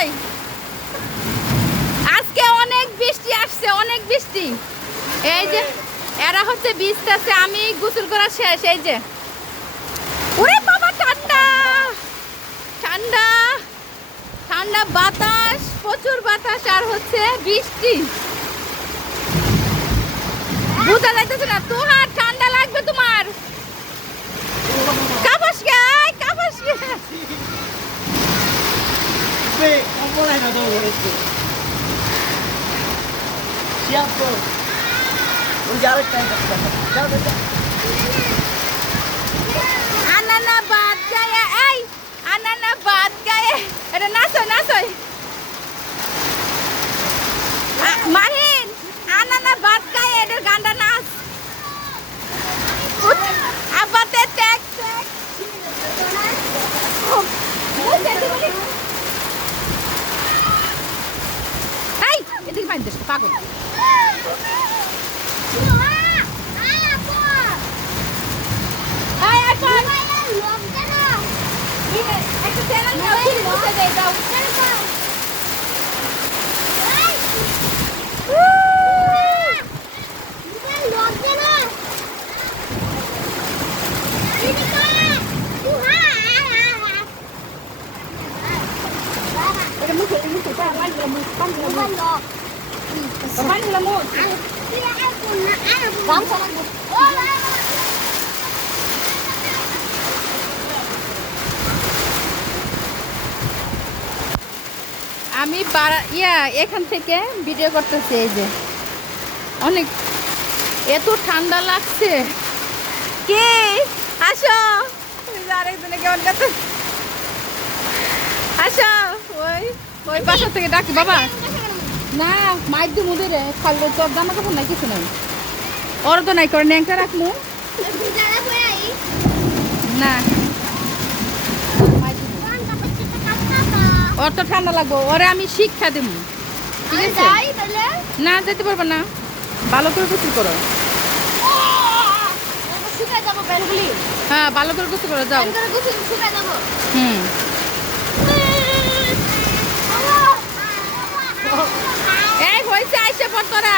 যাই। আজকে অনেক বৃষ্টি আসছে, অনেক বৃষ্টি। এই যে এরা হচ্ছে ভিজতেছে, আমি গোসল করা শেষ। এই যে ওরে বাবা, ঠান্ডা ঠান্ডা ঠান্ডা বাতাস, প্রচুর বাতাস, আর হচ্ছে বৃষ্টি। বুঝা যাইতেছে না। তোমার ঠান্ডা লাগবে, তোমার কাপাস গায়, কাপাস গায়। আনানা বাদ গায়ে, এই আনানা বাদ গায়ে, এটা নাচো নাচো। মাহিন, আনানা বাদ গায়ে, এটার গানটা নাচ। আবাতে টেক টেক। এই এদিকে বাইর দেশ পাগল। একটা চ্যানেল নাও, মুছে দেই দাও। Ada musuh, ada musuh. Pan lemut, pan lemut. Pan lemut. Kamu sama gue. আমি এখান থেকে ভিডিও করতেছি। এই যে অনেক এত ঠান্ডা লাগছে। কে আসো, আরেকজনে কেমন করতে, আসো। ওই ওই বাসা থেকে ডাকি বাবা। না মাইক দিয়ে মুদে রে, খালি তোর জামা কাপড় নাই, কিছু নাই। ওর তো নাই করে ন্যাংটা রাখবো না। ওর তো ঠান্ডা লাগবো, ওরে আমি শিক্ষা দেব। ঠিক আছে, না যেতে পারবো না। ভালো করে গোসল করো। হ্যাঁ ভালো করে গোসল করো, যাও। হুম এই হয়েছে, আইসে পর তোরা।